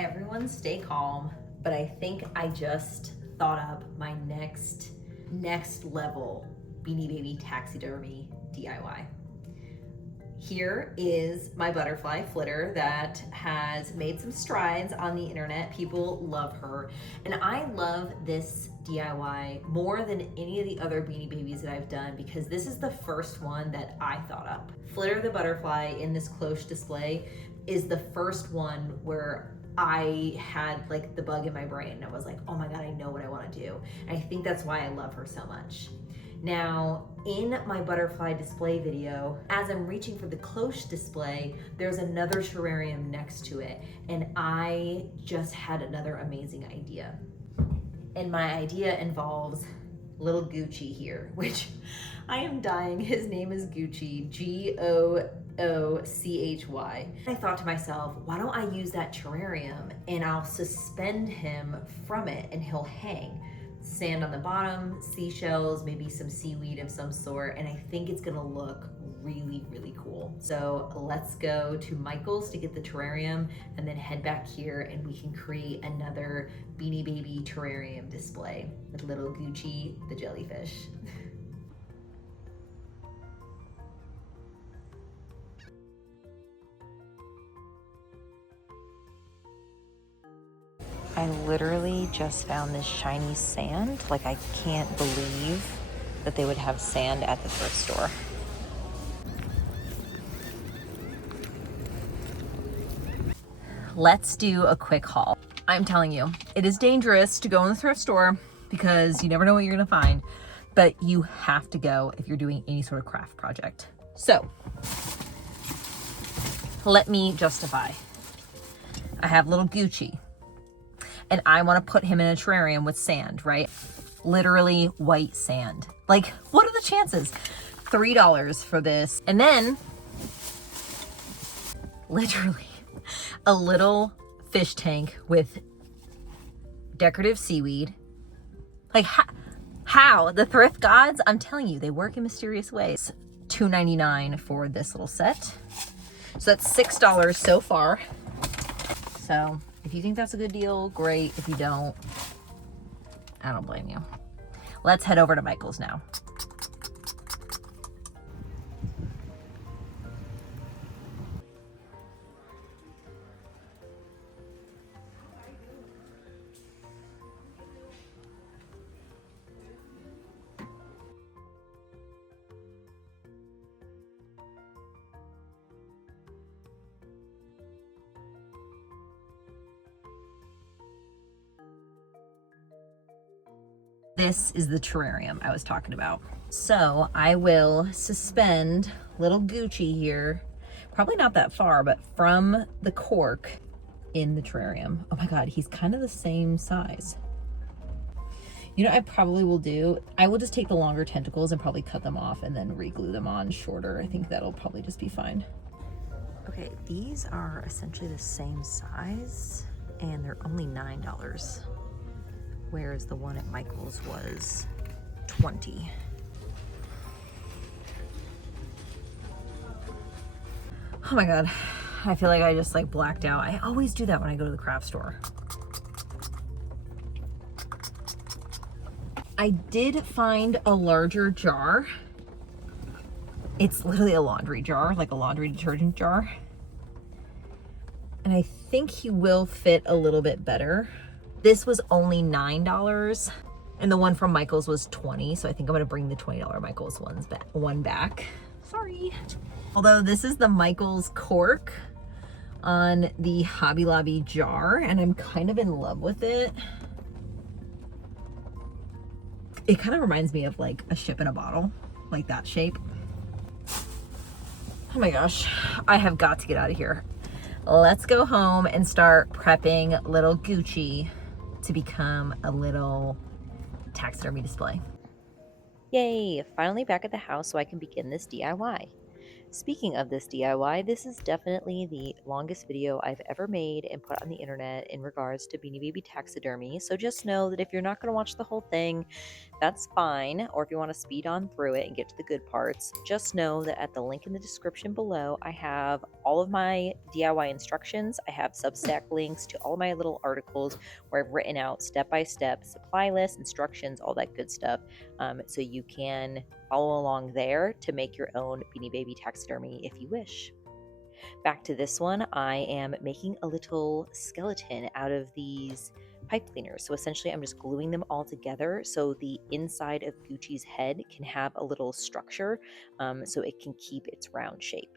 Everyone stay calm, but I think I just thought up my next level Beanie Baby Taxidermy DIY. Here is my butterfly Flitter that has made some strides on the internet. People love her. And I love this DIY more than any of the other Beanie Babies that I've done because this is the first one that I thought up. Flitter the butterfly in this Cloche display is the first one where I had like the bug in my brain and I was like, oh my God, I know what I want to do. And I think that's why I love her so much. Now, in my butterfly display video, as I'm reaching for the Cloche display, there's another terrarium next to it. And I just had another amazing idea. And my idea involves little Goochy here, which I am dying. His name is Goochy, G-O-O-C-H-Y. I thought to myself, why don't I use that terrarium and I'll suspend him from it and he'll hang. Sand on the bottom, seashells, maybe some seaweed of some sort, and I think it's gonna look really, really cool. So let's go to Michael's to get the terrarium and then head back here and we can create another Beanie Baby terrarium display with little Goochy the jellyfish. I literally just found this shiny sand. Like, I can't believe that they would have sand at the thrift store. Let's do a quick haul. I'm telling you, it is dangerous to go in the thrift store because you never know what you're gonna find, but you have to go if you're doing any sort of craft project. So, let me justify. I have little Goochy. And I want to put him in a terrarium with sand, right? Literally white sand. Like, what are the chances? $3 for this. And then, literally, a little fish tank with decorative seaweed. Like, how? The thrift gods, I'm telling you, they work in mysterious ways. $2.99 for this little set. So that's $6 so far. So if you think that's a good deal, great. If you don't, I don't blame you. Let's head over to Michael's now. This is the terrarium I was talking about. So I will suspend little Goochy here, probably not that far, but from the cork in the terrarium. Oh my God, he's kind of the same size. You know, I probably will do, I will just take the longer tentacles and probably cut them off and then re-glue them on shorter. I think that'll probably just be fine. Okay, these are essentially the same size and they're only $9. Whereas the one at Michael's was $20. Oh my God, I feel like I just like blacked out. I always do that when I go to the craft store. I did find a larger jar. It's literally a laundry jar, like a laundry detergent jar. And I think he will fit a little bit better. This was only $9 and the one from Michael's was $20. So I think I'm gonna bring the $20 Michael's one back. Sorry. Although this is the Michael's cork on the Hobby Lobby jar and I'm kind of in love with it. It kind of reminds me of like a ship in a bottle, like that shape. Oh my gosh, I have got to get out of here. Let's go home and start prepping little Goochy to become a little taxidermy display. Yay, finally back at the house so I can begin this DIY. Speaking of this DIY, this is definitely the longest video I've ever made and put on the internet in regards to Beanie Baby taxidermy. So just know that if you're not going to watch the whole thing, that's fine. Or if you want to speed on through it and get to the good parts, just know that at the link in the description below, I have all of my DIY instructions. I have Substack links to all of my little articles where I've written out step-by-step supply lists, instructions, all that good stuff. So you can follow along there to make your own Beanie Baby taxidermy if you wish. Back to this one, I am making a little skeleton out of these pipe cleaners. So essentially I'm just gluing them all together so the inside of Goochy's head can have a little structure so it can keep its round shape.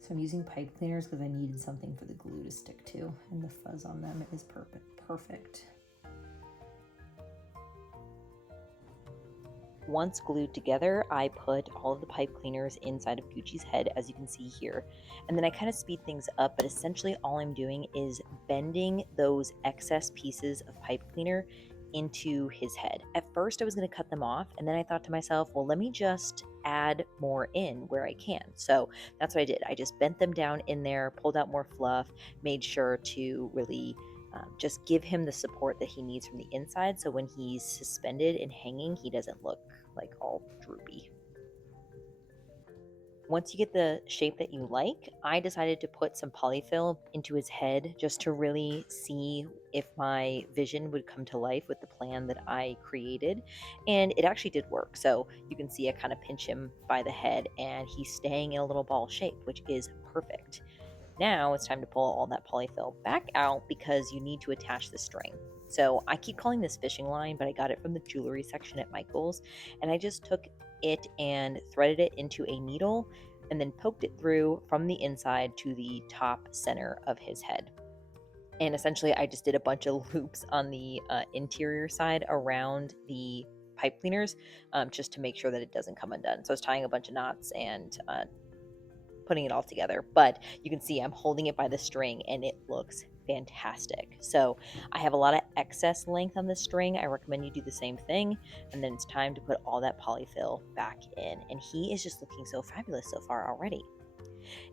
So I'm using pipe cleaners because I needed something for the glue to stick to, and the fuzz on them is perfect. Once glued together, I put all of the pipe cleaners inside of Goochy's head, as you can see here. And then I kind of speed things up, but essentially all I'm doing is bending those excess pieces of pipe cleaner into his head. At first I was going to cut them off, and then I thought to myself, well, let me just add more in where I can. So that's what I did. I just bent them down in there, pulled out more fluff, made sure to really just give him the support that he needs from the inside, so when he's suspended and hanging, he doesn't look like all droopy. Once you get the shape that you like, I decided to put some polyfill into his head just to really see if my vision would come to life with the plan that I created. And it actually did work. So you can see I kind of pinch him by the head and he's staying in a little ball shape, which is perfect. Now it's time to pull all that polyfill back out because you need to attach the string. So I keep calling this fishing line, but I got it from the jewelry section at Michael's, and I just took it and threaded it into a needle and then poked it through from the inside to the top center of his head. And essentially I just did a bunch of loops on the interior side around the pipe cleaners just to make sure that it doesn't come undone. So I was tying a bunch of knots and putting it all together, but you can see I'm holding it by the string and it looks fantastic. So I have a lot of excess length on the string. I recommend you do the same thing, and then it's time to put all that polyfill back in, and he is just looking so fabulous so far already.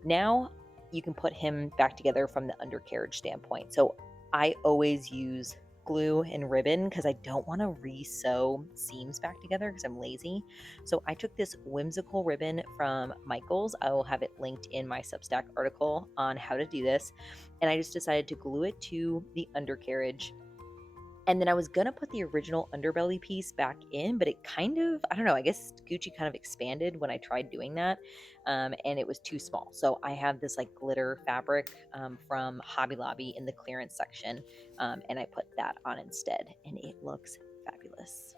Now you can put him back together from the undercarriage standpoint. So I always use glue and ribbon because I don't want to re-sew seams back together because I'm lazy. So I took this whimsical ribbon from Michael's. I will have it linked in my Substack article on how to do this. And I just decided to glue it to the undercarriage. And then I was going to put the original underbelly piece back in, but it kind of, I don't know, I guess Goochy kind of expanded when I tried doing that, and it was too small. So I have this like glitter fabric from Hobby Lobby in the clearance section, and I put that on instead, and it looks fabulous.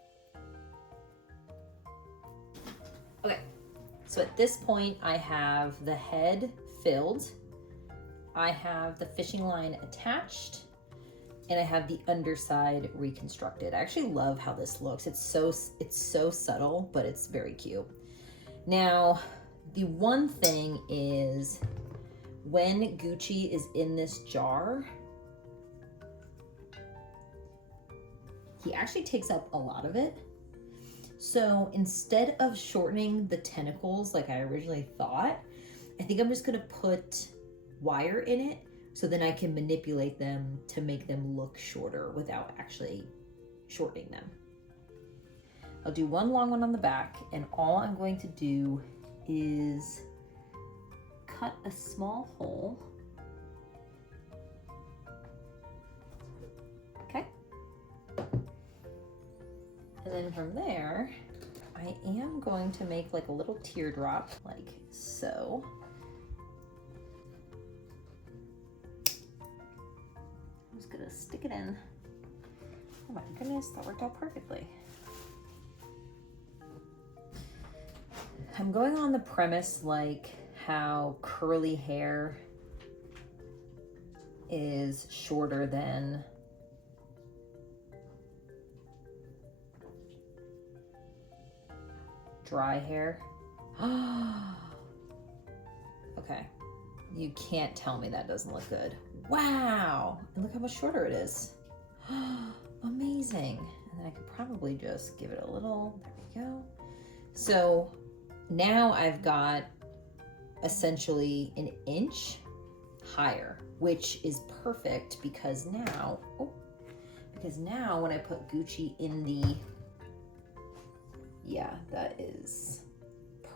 Okay, so at this point I have the head filled, I have the fishing line attached, and I have the underside reconstructed. I actually love how this looks. It's so subtle, but it's very cute. Now, the one thing is when Goochy is in this jar, he actually takes up a lot of it. So instead of shortening the tentacles like I originally thought, I think I'm just gonna put wire in it so then I can manipulate them to make them look shorter without actually shortening them. I'll do one long one on the back, and all I'm going to do is cut a small hole. Okay. And then from there, I am going to make like a little teardrop, like so. I'm just gonna stick it in. Oh my goodness, that worked out perfectly. I'm going on the premise like how curly hair is shorter than dry hair. Okay, you can't tell me that doesn't look good. Wow, and look how much shorter it is. Amazing. And then I could probably just give it a little, there we go. So Now I've got essentially an inch higher, which is perfect because now, when I put Goochy in the, yeah, that is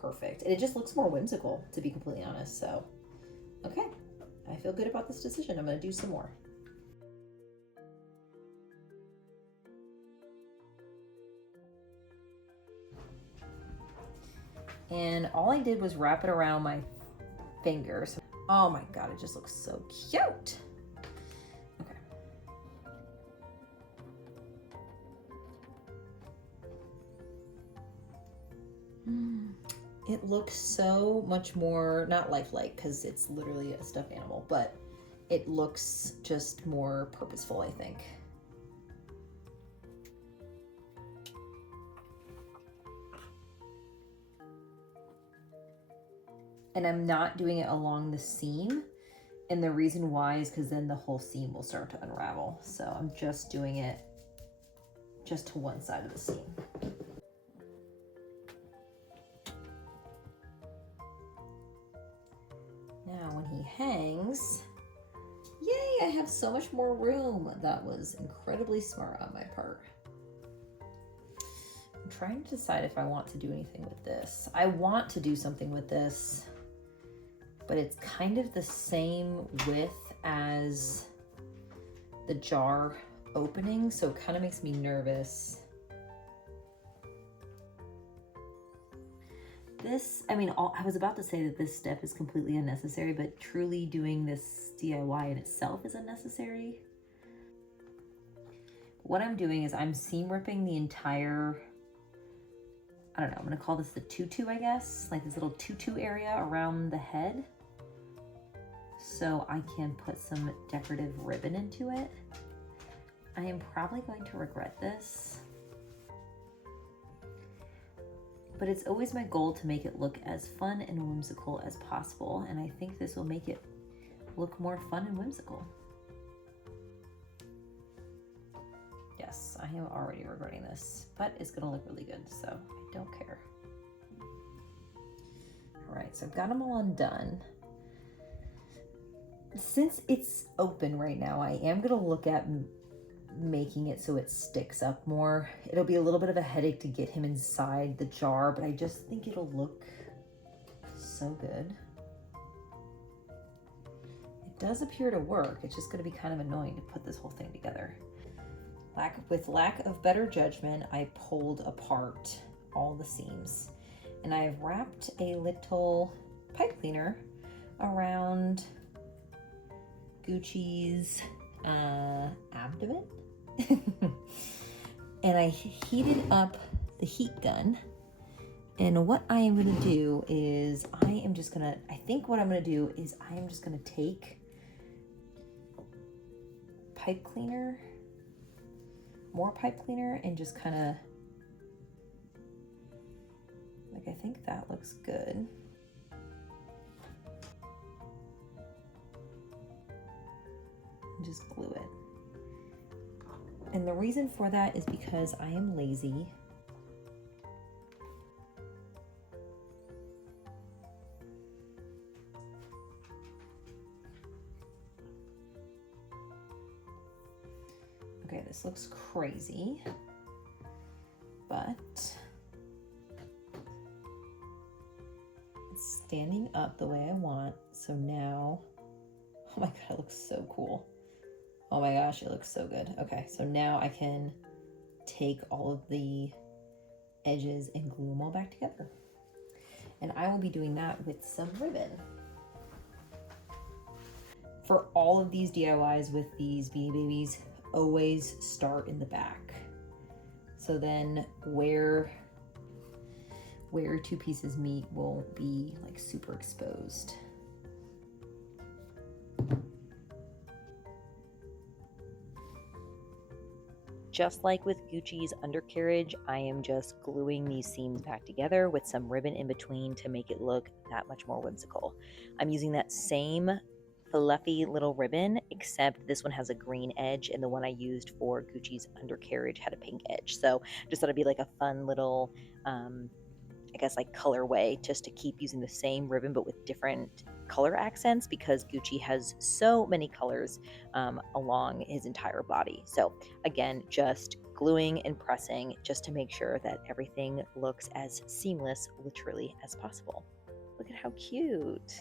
perfect. And it just looks more whimsical, to be completely honest. So, okay, I feel good about this decision. I'm gonna do some more. And all I did was wrap it around my fingers. Oh my God, it just looks so cute. Okay. It looks so much more, not lifelike because it's literally a stuffed animal, but it looks just more purposeful, I think. And I'm not doing it along the seam. And the reason why is because then the whole seam will start to unravel. So I'm just doing it just to one side of the seam. Now when he hangs, yay, I have so much more room. That was incredibly smart on my part. I'm trying to decide if I want to do anything with this. I want to do something with this, but it's kind of the same width as the jar opening, so it kind of makes me nervous. This, I mean, I was about to say that this step is completely unnecessary, but truly doing this DIY in itself is unnecessary. What I'm doing is I'm seam ripping the entire, I don't know, I'm gonna call this the tutu, I guess, like this little tutu area around the head, so I can put some decorative ribbon into it. I am probably going to regret this, but it's always my goal to make it look as fun and whimsical as possible, and I think this will make it look more fun and whimsical. Yes, I am already regretting this, but it's gonna look really good, so I don't care. All right, so I've got them all undone. Since it's open right now, I am gonna look at making it so it sticks up more. It'll be a little bit of a headache to get him inside the jar, but I just think it'll look so good. It does appear to work. It's just gonna be kind of annoying to put this whole thing together. With lack of better judgment, I pulled apart all the seams, and I've wrapped a little pipe cleaner around Goochy's abdomen. And I heated up the heat gun, and what I am going to do is I am just going to take pipe cleaner, more pipe cleaner, and just kind of, like, I think that looks good. And just glue it. And the reason for that is because I am lazy. Okay, this looks crazy, but it's standing up the way I want. So now, oh my God, it looks so cool. Oh my gosh, it looks so good. Okay, so now I can take all of the edges and glue them all back together. And I will be doing that with some ribbon. For all of these DIYs with these Beanie Babies, always start in the back. So then where two pieces meet will be like super exposed. Just like with Goochy's undercarriage, I am just gluing these seams back together with some ribbon in between to make it look that much more whimsical. I'm using that same fluffy little ribbon, except this one has a green edge and the one I used for Goochy's undercarriage had a pink edge. So just thought it'd be like a fun little I guess, like colorway, just to keep using the same ribbon but with different color accents, because Goochy has so many colors along his entire body. So again, just gluing and pressing just to make sure that everything looks as seamless literally as possible. Look at how cute.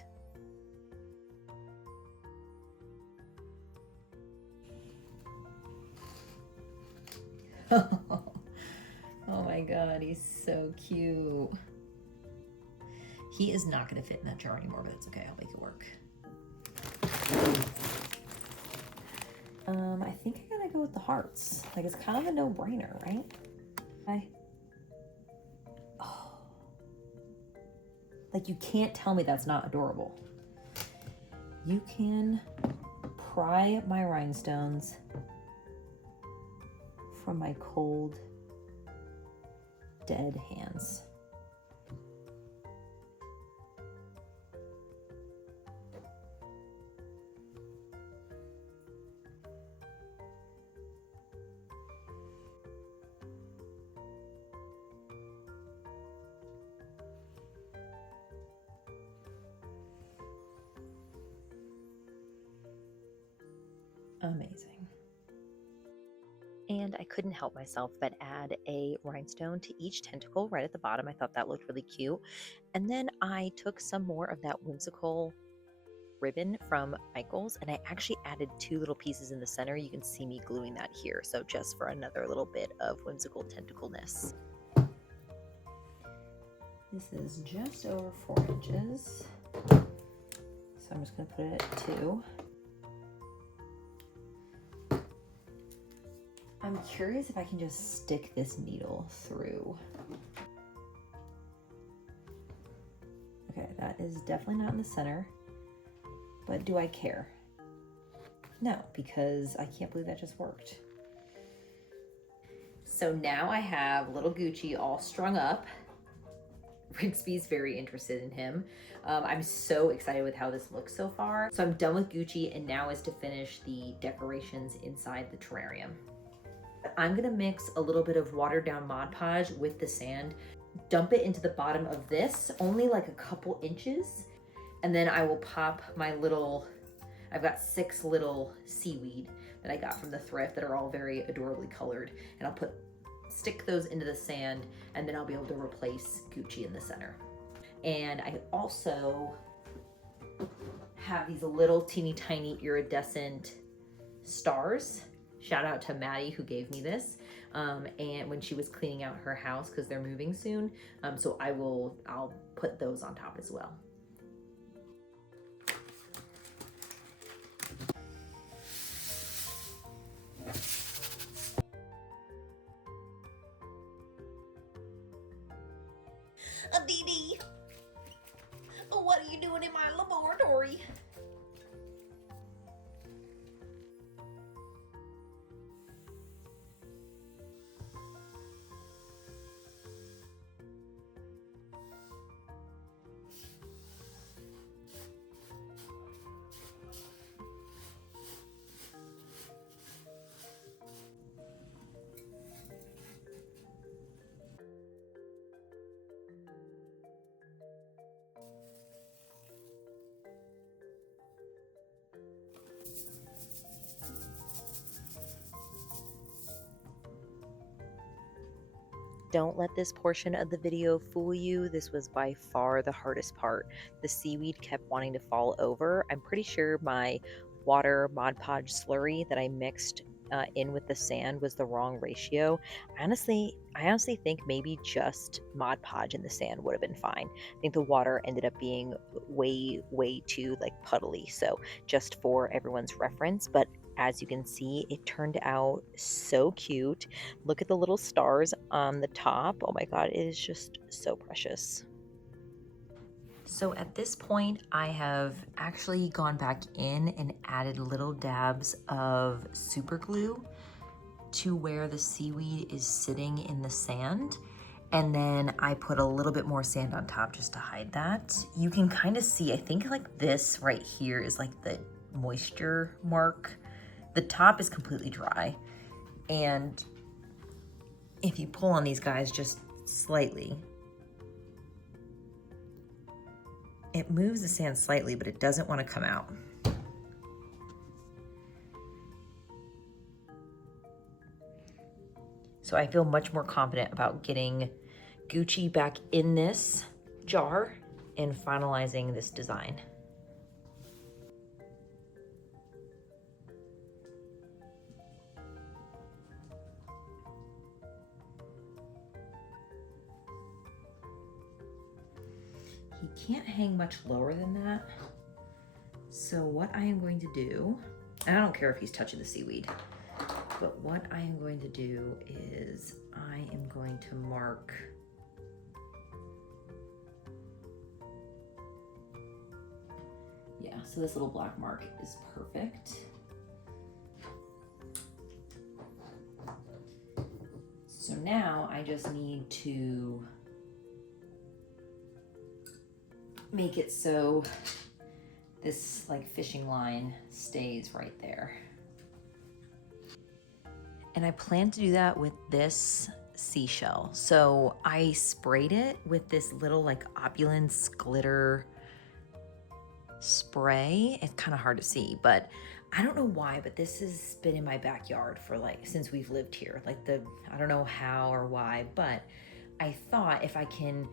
Oh my god, he's so cute. He is not going to fit in that jar anymore, but it's okay. I'll make it work. I think I gotta go with the hearts. Like, it's kind of a no-brainer, right? Oh. Like, you can't tell me that's not adorable. You can pry my rhinestones from my cold, dead hands. Amazing. And I couldn't help myself but add a rhinestone to each tentacle right at the bottom. I thought that looked really cute. And then I took some more of that whimsical ribbon from Michaels, and I actually added 2 little pieces in the center. You can see me gluing that here, so just for another little bit of whimsical tentacleness. This is just over 4 inches, so I'm just going to put it at 2. I'm curious if I can just stick this needle through. Okay, that is definitely not in the center, but do I care? No, because I can't believe that just worked. So now I have little Goochy all strung up. Rigsby's very interested in him. I'm so excited with how this looks so far. So I'm done with Goochy, and now is to finish the decorations inside the terrarium. I'm gonna mix a little bit of watered down Mod Podge with the sand, dump it into the bottom of this, only like a couple inches, and then I will pop my little, I've got 6 little seaweed that I got from the thrift that are all very adorably colored, and I'll stick those into the sand, and then I'll be able to replace Goochy in the center. And I also have these little teeny tiny iridescent stars. Shout out to Maddie who gave me this, and when she was cleaning out her house because they're moving soon. So I'll put those on top as well. Aditi, what are you doing in my laboratory? Don't let this portion of the video fool you. This was by far the hardest part. The seaweed kept wanting to fall over. I'm pretty sure my water Mod Podge slurry that I mixed in with the sand was the wrong ratio. I honestly think maybe just Mod Podge in the sand would have been fine. I think the water ended up being way too like puddly. So just for everyone's reference, but as you can see, it turned out so cute. Look at the little stars on the top. Oh my God, it is just so precious. So at this point, I have actually gone back in and added little dabs of super glue to where the seaweed is sitting in the sand. And then I put a little bit more sand on top just to hide that. You can kind of see, I think like this right here is like the moisture mark. The top is completely dry. And if you pull on these guys just slightly, It moves the sand slightly, but it doesn't want to come out. So I feel much more confident about getting Goochy back in this jar and finalizing this design. He can't hang much lower than that. So what I am going to do, and I don't care if he's touching the seaweed, but what I am going to do is I am going to mark so this little black mark is perfect. So now I just need to make it so this like fishing line stays right there. And I plan to do that with this seashell. So I sprayed it with this little like opulence glitter spray. It's kind of hard to see, but I don't know why, but this has been in my backyard for like, since we've lived here. Like I don't know how or why, but I thought if I can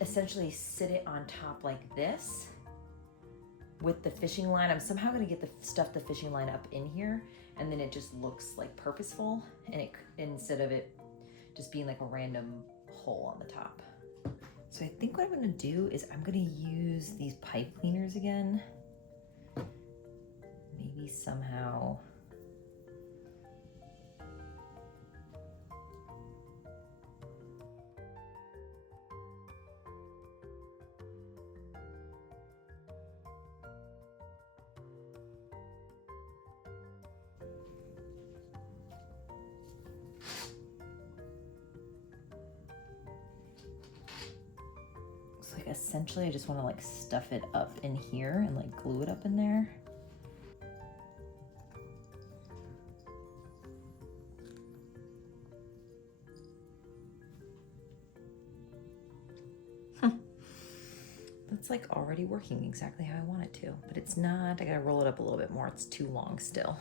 essentially sit it on top like this with the fishing line, I'm somehow gonna get the fishing line up in here, and then it just looks like purposeful, and it instead of it just being like a random hole on the top. So I think what I'm gonna do is I'm gonna use these pipe cleaners again. Maybe somehow. Essentially, I just want to like stuff it up in here and like glue it up in there. That's like already working exactly how I want it to, but it's not. I gotta roll it up a little bit more. It's too long still.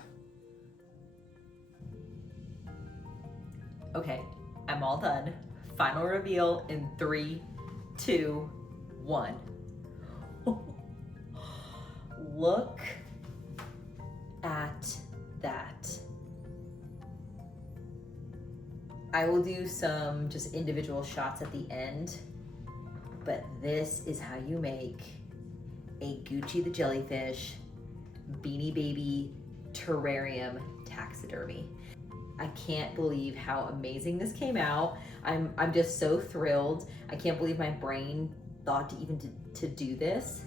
Okay, I'm all done. Final reveal in 3, 2, 1. Look at that. I will do some just individual shots at the end, but this is how you make a Goochy the jellyfish Beanie Baby terrarium taxidermy. I can't believe how amazing this came out. I'm just so thrilled. I can't believe my brain thought to do this.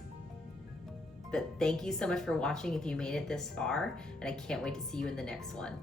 But thank you so much for watching if you made it this far, and I can't wait to see you in the next one.